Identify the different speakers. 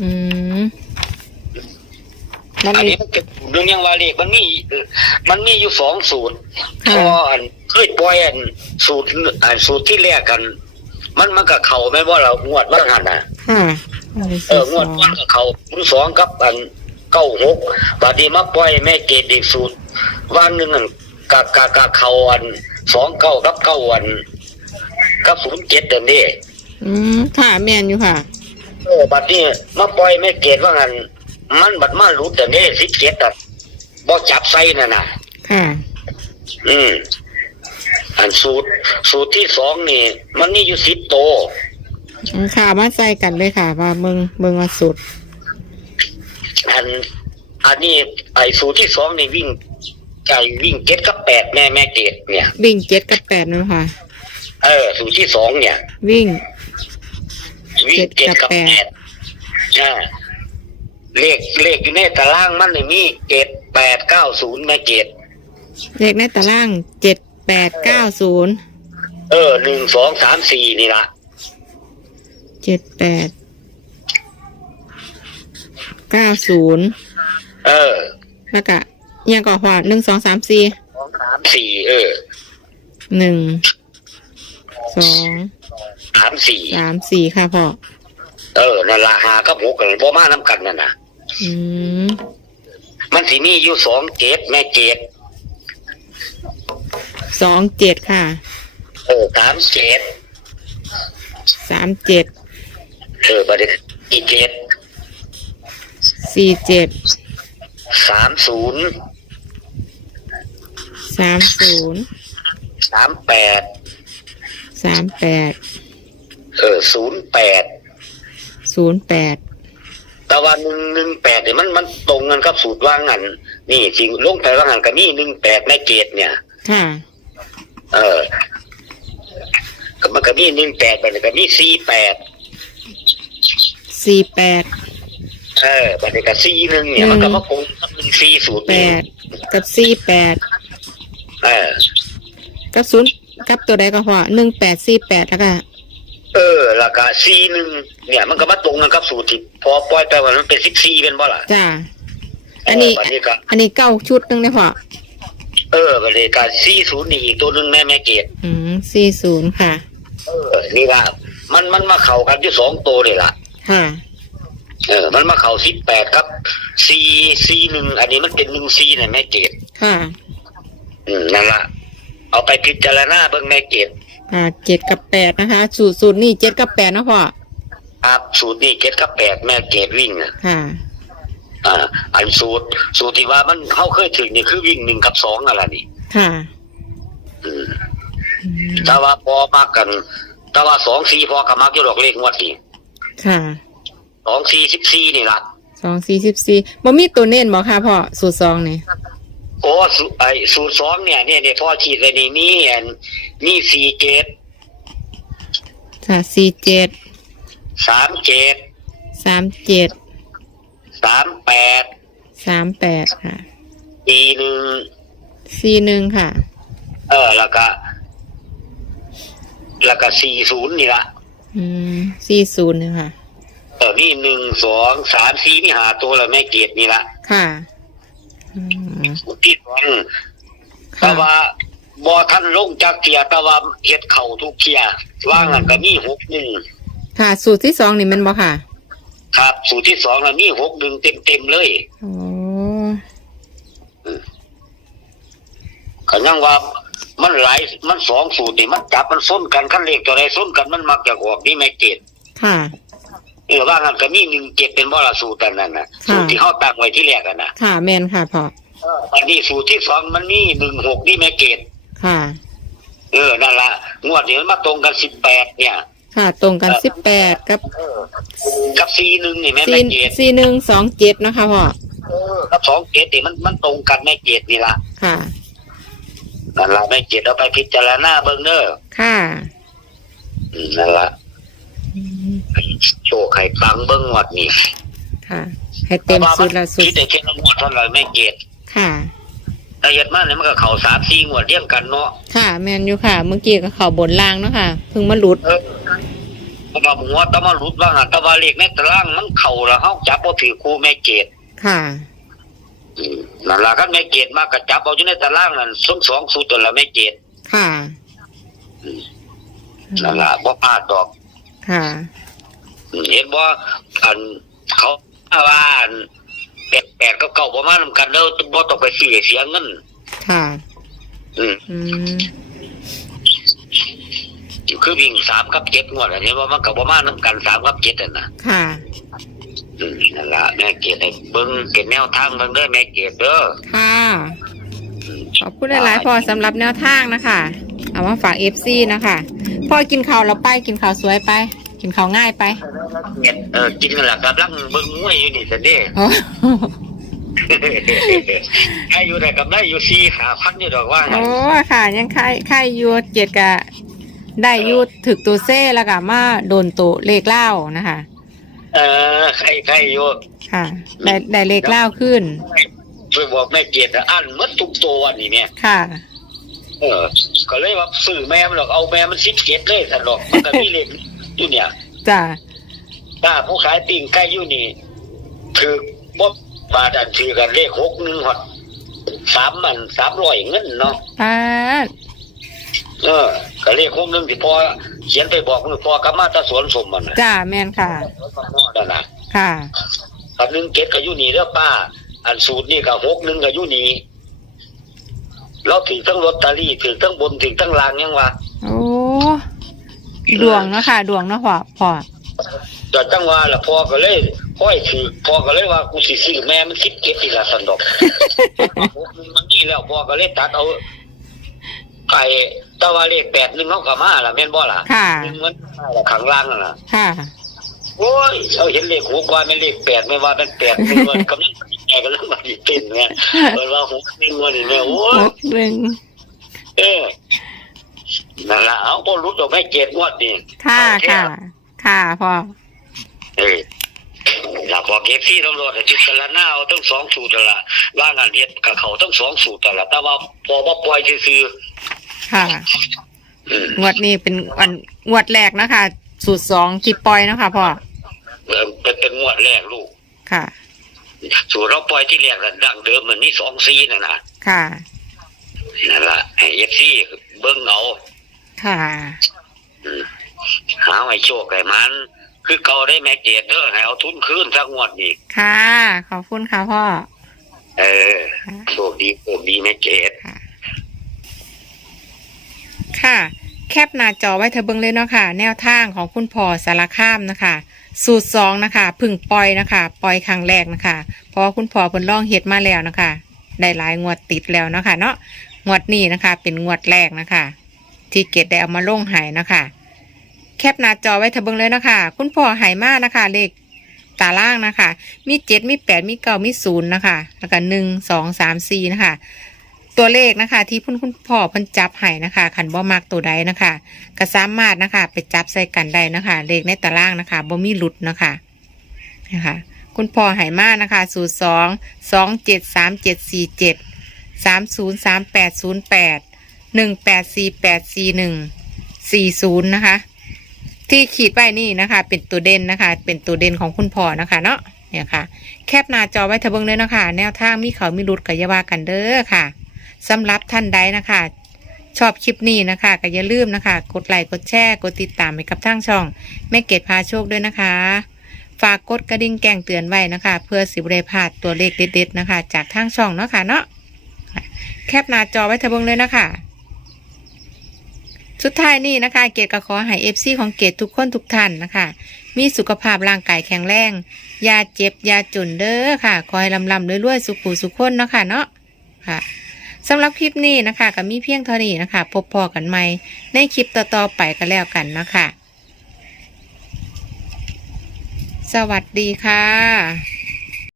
Speaker 1: อืมมัน
Speaker 2: อัน
Speaker 1: มี
Speaker 2: นี้มันเป็นเรื่องยังว่าเลขมันมีเอ่อมันมีอยู่สองสูตรพ
Speaker 1: ค่ะ
Speaker 2: ออันเคยปล่อยอันสูตรอันสูตรที่แรกกัน มันมันก็เข้าแม่นว่าเรางวดว่าหันน่ะ
Speaker 1: ค่ะอันนี้
Speaker 2: เอ
Speaker 1: สู
Speaker 2: อ
Speaker 1: ตรง
Speaker 2: วดมันก็เข้าคูณสองกับอันเก้าหกบาดนี้มาปล่อยแม่เกดอีกสูตรวันหนึ่งอันกะกะกะเข้าอันสองเก้ากับเก้าอันกับศูนย์เจ็ดเดิมนี่
Speaker 1: อืมค่ะแม่นอยู่ค่ะ
Speaker 2: เออบัดนี้มาปล่อยแม่เกดว่างันมันบัดมาหลุดแต่นี่สิเจ็ดอะบ่จับใส่น่ะนะ
Speaker 1: ค่ะ
Speaker 2: อืม อันสูตร สูตรที่สองนี่ มันมีอยู่สิบโตว
Speaker 1: อืมค่ะมาใส่กันเลยค่ะ ว่าเมืองเมืองว่าสุด
Speaker 2: อัน อันนี้ไอ้สูตรที่สองนี่วิ่งไก่วิ่งเจ็ดกับแปดแม่แม่เกดเนี่ย
Speaker 1: วิ่งเจ็ดกับแปดนะคะ
Speaker 2: เออ สูตรที่สองเนี่ย
Speaker 1: วิ่ง
Speaker 2: วิ่ง
Speaker 1: เจ็
Speaker 2: เจ็
Speaker 1: ด
Speaker 2: ด
Speaker 1: กั
Speaker 2: กั
Speaker 1: บบแป
Speaker 2: แป
Speaker 1: ด
Speaker 2: ดอ่าเลขเลขอยู่ในตารางมันนี่มีเจ็ดแปดเก้าศูนย์แม่เกด
Speaker 1: เลขในตารางเจ็ดแปดเก้าศูนย์
Speaker 2: เออหนึ่งสองสามสี่นี่ละ
Speaker 1: เจ็ดแปดเก้าศูนย์
Speaker 2: เออ
Speaker 1: แล้วก็อิหยังก่อพอหนึ่งสองสามสี่
Speaker 2: สองสามสี่เออ
Speaker 1: หนึ่งสอง
Speaker 2: สามสี่
Speaker 1: สามสี่ค่ะพ่อ
Speaker 2: เออนั่นละหากับหกกันบ่มาน้ำกันนั่นนะ
Speaker 1: อืม
Speaker 2: มันสิมีอยู่สองเจ็ดแม่เจ็ด
Speaker 1: สองเจ็ดค่ะ
Speaker 2: เออสามเจ็ด
Speaker 1: สามเจ็ด
Speaker 2: เออประเด็นอีเจ็ด
Speaker 1: สี่เจ็ด
Speaker 2: สามศูนย์
Speaker 1: สามศูนย์
Speaker 2: สามแปด
Speaker 1: สามแปด
Speaker 2: เออศูนย์แปด
Speaker 1: ศูนย์แปด
Speaker 2: แต่ว่าหนึ่งหนึ่งแปดเนี่ยมันมันตรงกันกับสูตรว่างงันนี่จริงลงไปว่างงันก็มีหนึ่งแปดแม่เจ็ดเนี่ย
Speaker 1: ค่ะ
Speaker 2: เออก็มันก็มีหนึ่งแปดไปเลยก็มีสี่แปด
Speaker 1: สี่แปด
Speaker 2: เออบัดนี้ก็สี่หนึ่งเนี่ยมันก็มาคงกับหนึ่งสี่สูตร
Speaker 1: แป
Speaker 2: นี่
Speaker 1: ดกับสี่แปด
Speaker 2: เออ
Speaker 1: กับศูนย์กับตัวใดก็พอหนึ่งแปดสี่แปดแล้วก็
Speaker 2: เออ แล้วก็ซีหนึ่งเนี่ย มันก็มาตรงกันกับสูตรที่พอปล่อยไปว่ามันเป็นซิกซีเป็นบ่ล่ะ
Speaker 1: จ้าอันนี้
Speaker 2: เบัดนี้ก็
Speaker 1: อันนี้เก้าชุดหนึงได้พอ
Speaker 2: เออบัดนี้ก็ซีศูนย์นี่อีกตัวหนึงแม่แม่เกด
Speaker 1: อืมสี่ศูนย์ค่ะ
Speaker 2: เออนี่ละมันมันมาเข้ากันที่สองตัวนี่ล่ะ
Speaker 1: ค่ะ
Speaker 2: เออ มันมาเข้าสิบแปดครับซีซีหนึ่งอันนี้มันเป็นหนึ่งซีเนี่ยแม่เกด
Speaker 1: ค่ะ
Speaker 2: อืมนั่นละเอาไปพิจารณาเบิ่งแม่เกด
Speaker 1: อ่าเจ็ดกับแปดนะคะ สูตรสูตรนี่เจ็ดกับแปดนะพ่อ
Speaker 2: ครับสูตรนี่เจ็ดกับแปดแม่เกดวิ่งอะ
Speaker 1: ค่ะ
Speaker 2: อ่าอันสูตร สูตรที่ว่ามันเข้าเคยถึงนี่คือวิ่งหนึ่งกับสองอะไรนี่
Speaker 1: ค่ะ
Speaker 2: อืม
Speaker 1: อืม
Speaker 2: แต่ว่าพอมากัน แต่ว่าสองสี่พอกับมักอยู่ดอกเลขงวดนี่
Speaker 1: ค่ะ
Speaker 2: สองสี่สิบสี่นี่ละ
Speaker 1: สองสี่สิบสี่บ่มีตัวเน้นบ่ค่ะพ่อสูตรสองนี่
Speaker 2: โอ้สูไอสูตรสองเนี่ยเนี่ยเนี่ยพอฉีดไปนี่มีอันมีสี่เจ็ด
Speaker 1: ค่ะสี่เจ็ด
Speaker 2: สามเจ็ด
Speaker 1: สามเจ็ด
Speaker 2: สามแปด
Speaker 1: สามแปดค่ะ
Speaker 2: สี่หนึ่ง
Speaker 1: สี่หนึ่งค่ะ
Speaker 2: เออแล้วก็แล้วก็สี่ศูนย์นี่ละ
Speaker 1: อืมสี่ศูนย์ค่ะ
Speaker 2: เออนี่หนึ่งสองสามสี่นี่หาตัวละแม่เกดนี่ละ
Speaker 1: ค่ะ อืม
Speaker 2: สูตรที่สองแต่
Speaker 1: ค่ะ
Speaker 2: ว่าบอท่านลงจากเทียแต่ว่าเฮ็ดเข่าทุกเทียว่างันก็มีหกหนึ่ง
Speaker 1: ค่ะ สูตรที่สองนี่แมันบ่ค่ะ
Speaker 2: ครับ สูตรที่สองแล้วมีหกหนึ่งเต็มเต็มๆเลย
Speaker 1: โอ้
Speaker 2: ก็ยังว่ามันหลายมันสองสูตรนี่มันจับมันส้นกันขั้นเลขตัวใดส้นกันมันมักจะออกนี่ไม่เจ็ด
Speaker 1: ค่ะ
Speaker 2: เออว่างันก็มีหนึ่งเจ็ดเป็นบ่ละสูตรอันนั้นนะ
Speaker 1: ค่ะ
Speaker 2: สูตรที่เขาตั้งไว้ที่แรกกันนะ
Speaker 1: ค่ะแมนค่ะพ่อ
Speaker 2: วันนี้สูตรที่สองมันมีหนึ่งหกนี่ไม่เจ็ด
Speaker 1: ค่ะ
Speaker 2: เออนั่นละงวดนี้มันมาตรงกันสิบแปดเนี่ย
Speaker 1: ค่ะ ตรงกันสิบแปดกับ
Speaker 2: เออกับสี่หนึ่งนี่แม่
Speaker 1: สี่
Speaker 2: ไม่เจ็ด
Speaker 1: สี่หนึ่งสองเจ็ดนะคะพ่อ
Speaker 2: เออกับสองเจ็ดนี่มันมันตรงกันไม่เจ็ดนี่ละ
Speaker 1: ค่ะ
Speaker 2: นั่นละไม่เจ็ดเอาไปพิจารณาเบิ่งเด้อ
Speaker 1: ค่ะ
Speaker 2: อืมนั่นละโชว์ไข่ฟังเบิ่งงวดนี่
Speaker 1: ค่ะ ให้เต็มสุดละสุด
Speaker 2: คิดแต่แค่ละงวดเท่าไหร่ไม่เจ็ด
Speaker 1: ค่ะ
Speaker 2: ละเอียดมากเนี่ยมันก็เข่าสามสี่งวดเรียงกันเนาะ
Speaker 1: ค่ะ แมนอยู่ค่ะ เมื่อกี้ก็เข่าบนล่างเนาะค่ะเพิ่งมาหลุด
Speaker 2: เออมันก็หัวแตะมาหลุดว่างั้นแตะว่าเลขในตารางมันเข้าแล้วเฮาจับบ่ถือครูแม่เกด
Speaker 1: ค่ะ
Speaker 2: อืมนั่นล่ะคันแม่เกดมาก็จับเอาอยู่ในตารางนั่นสองสองสูตรตัวละแม่เกด
Speaker 1: ค่ะ
Speaker 2: นั่นล่ะบ่พลาดดอก
Speaker 1: ค่ะ
Speaker 2: อืมเห็นบ่อันเขาว่าอันแปดแปดกับเก้าบ่มานำกันเด้อบ่ต้องไปซื้อเสียเงิน
Speaker 1: ค่ะ
Speaker 2: อืม
Speaker 1: อืม
Speaker 2: คือวิ่งสามกับเจ็ดงวดอันนี้ว่ามันก็บ่มานำกันสามกับเจ็ดนั่นน่ะ
Speaker 1: ค่ะ
Speaker 2: อืมนั่นล่ะแม่เกดให้เบิ่งเป็นแนวทางเบิ่งเด้อแม่เกดเด้อ
Speaker 1: ค่ะขอบคุณหลายๆพอสำหรับแนวทางนะคะ เอามาฝากเอฟซีนะคะพ่อกินข้าวเราไปกินข้าวสวยไป กินข้าวง่ายไป
Speaker 2: เออกินนั่นล่ะกำลังเบิ่งมวยอยู่นี่ซั่นเด้
Speaker 1: โอ้
Speaker 2: ให้อยู่ได้กับได้อยู่สี่หาพันอยู่ดอกว่างั้น
Speaker 1: โอ้ค่ะ ยังไข่ไข่อยูเจ็ดกะ ได้อยูถึกตัวเซ่แล้วก็มาโดนตัวเลขเล่านะคะ
Speaker 2: เออใครใครอยู่
Speaker 1: ค่ะได้ได้เลขเล่าขึ้น
Speaker 2: ช่วยบอกแม่เกียรติอันหมัดทุกตัววันนี้เนี่ย
Speaker 1: ค่ะ
Speaker 2: เออก็เลยว่าซื้อแม่มันหรอกเอาแม่มันสิบเก็ดเลยสันหรอกมันก็มีเลขอยู่เนี่ย
Speaker 1: จ้ะ
Speaker 2: ถ้าผู้ขายปิ่งใกล้อยู่นี่ถือบ่ บาทอันถือกันเลขหกหนึ่งหอดสามมันสามร้อยเงินเนาะ
Speaker 1: ป้าด
Speaker 2: เออก็เลขหกหนึ่งที่พอเขียนไปบอกมือพอกลับมาตาสวนสมมันน่ะ
Speaker 1: จ้าแมนค่ะ
Speaker 2: นั่นน่ะ
Speaker 1: ค่ะ
Speaker 2: อันหนึ่งเก็ดก็อยู่นี่เด้อป้า อันสูตรนี่ก็หกหนึ่งก็อยู่นี่เราถือทั้งลอตเตอรี่ถือทั้งบนถือทั้งล่างยังวะ
Speaker 1: โอ้ดวงเนาะค่ะ ดวงเนาะพ่อพ่อ
Speaker 2: แต่จังว่าละพ่อก็เลย พ่อยถือพ่อก็เลยว่ากูสิซื้อแม่มันคิดเก็บอีกละสันดอก มันนี่แล้วพ่อก็เลยตัดเอาไก่ตะวันเลขแปดหนึ่งเขาก็มาละแม่นบ่ล่ะ
Speaker 1: ค่ะ
Speaker 2: หนึ่งมันข้างล่างนั่นล่ะ
Speaker 1: ค่ะ
Speaker 2: โอ้ยเขาเห็นเลขหกว่าเป็นเลขแปดไม่ว่าเป็นแปดหนึ่งมันกำลังแก่กำลังมาดีเต้นเนี่ยเปิดว่าหกหนึ่งวันนี้แม่โอ้
Speaker 1: ห
Speaker 2: ย
Speaker 1: กหนึ่ง
Speaker 2: เออนั่นล่ะเอาพ่อรู้ตัวแม่เจ็ดงวดนี่
Speaker 1: ค่ะค่ะ ค่ะพ่อ
Speaker 2: เออ อยากบอกเอฟซีตำรวจให้พิจารณาเอาทั้งสองสูตรนั่นละว่างานเฮ็ดกับเขาทั้งสองสูตรนั่นละแต่ว่าพอบ่ปล่อยซื่อ
Speaker 1: ค่ะ
Speaker 2: ๆอืม
Speaker 1: งวดนี้เป็นวันงวดแรกนะคะ สูตรสองที่ปล่อยเนาะคะพ่อ
Speaker 2: เออเป็นเป็นงวดแรกลูก
Speaker 1: ค่ะ
Speaker 2: สูตรเราปล่อยที่แรกน่ะดังเดิมเหมือนนี่สองซีน่ะนะ
Speaker 1: ค่ะ
Speaker 2: นั่นละให้เอฟซีเบิ่งเอา
Speaker 1: ค่ะ
Speaker 2: อืมหาให้โชคให้มัน คือเก่าได้แม่เจดเด้อให้เอาทุนคืนสักงวดนี้
Speaker 1: ค่ะ ขอบคุณค่ะพ่อ
Speaker 2: เออโชคดีโชคดีแม่เจด
Speaker 1: ค่ะ แคปหน้าจอไว้เธอเบิ่งเลยเนาะค่ะ แนวทางของคุณพ่อสารคามนะคะ สูตรสองนะคะพึ่งปล่อยนะคะ ปล่อยครั้งแรกนะคะ เพราะว่าคุณพ่อเพิ่นลองเฮ็ดมาแล้วนะคะ ได้หลายงวดติดแล้วนะคะ เนาะงวดนี้นะคะ เป็นงวดแรกนะคะ ที่เกดได้เอามาลงใหายนะคะ แคปหน้าจอไว้เธอเบิงเลยนะคะคุณพ่อหายมากนะคะ เลขตารางนะคะ มีเจ็ดมีแปดมีเก้ามีศูนย์นะคะ แล้วก็หนึ่งสองสามสี่นะคะ ตัวเลขนะคะ ที่คุณคุณพ่อเพิ่นจับให้นะคะขันบ่มากตัวใดนะคะก็สามารถนะคะ ไปจับใส่กันได้นะคะ เลขในตารางนะคะบ่มีหลุดนะคะนะคะคุณพ่อไหมากนะคะสูตรสองสองเจ็ดสามเจ็ดสี่เจ็ดสามศูนย์สามแปดศูนย์แปดหนึ่งแปดสี่แปดสี่หนึ่งสี่ศูนย์นะคะ ที่ขีดไว้นี่นะคะ เป็นตัวเด่นนะคะ เป็นตัวเด่นของคุณพ่อนะคะ เนาะเนี่ยค่ะ แคปหน้าจอไว้เถอะเบิ่งเลยนะคะ แนวทางมีเขามีรุดกับยาวากันเด้อค่ะสำหรับท่านใดนะคะ ชอบคลิปนี้นะคะก็อย่าลืมนะคะ กดไลค์กดแชร์กดติดตามไปกับทางช่องแม่เกดพาโชคด้วยนะคะฝากกดกระดิ่งแจ้งเตือนไว้นะคะ เพื่อสิบได้พลาดตัวเลขเด็ดๆนะคะ จากทางช่องเนาะค่ะเนาะแคปหน้าจอไว้เถอะเบิ่งเลยนะคะ สุดท้ายนี่นะคะ เกดก็ขอให้เอฟซีของเกดทุกคนทุกท่านนะคะ มีสุขภาพร่างกายแข็งแรงยาเจ็บยาจนเด้อค่ะขอให้ลำลำรวยๆสุขุสุขคนเนาะค่ะเนาะค่ะสำหรับคลิปนี้นะคะก็มีเพียงเท่านี้นะคะ พบพอกันใหม่ในคลิปต่อๆไปก็แล้วกันนะคะ สวัสดีค่ะ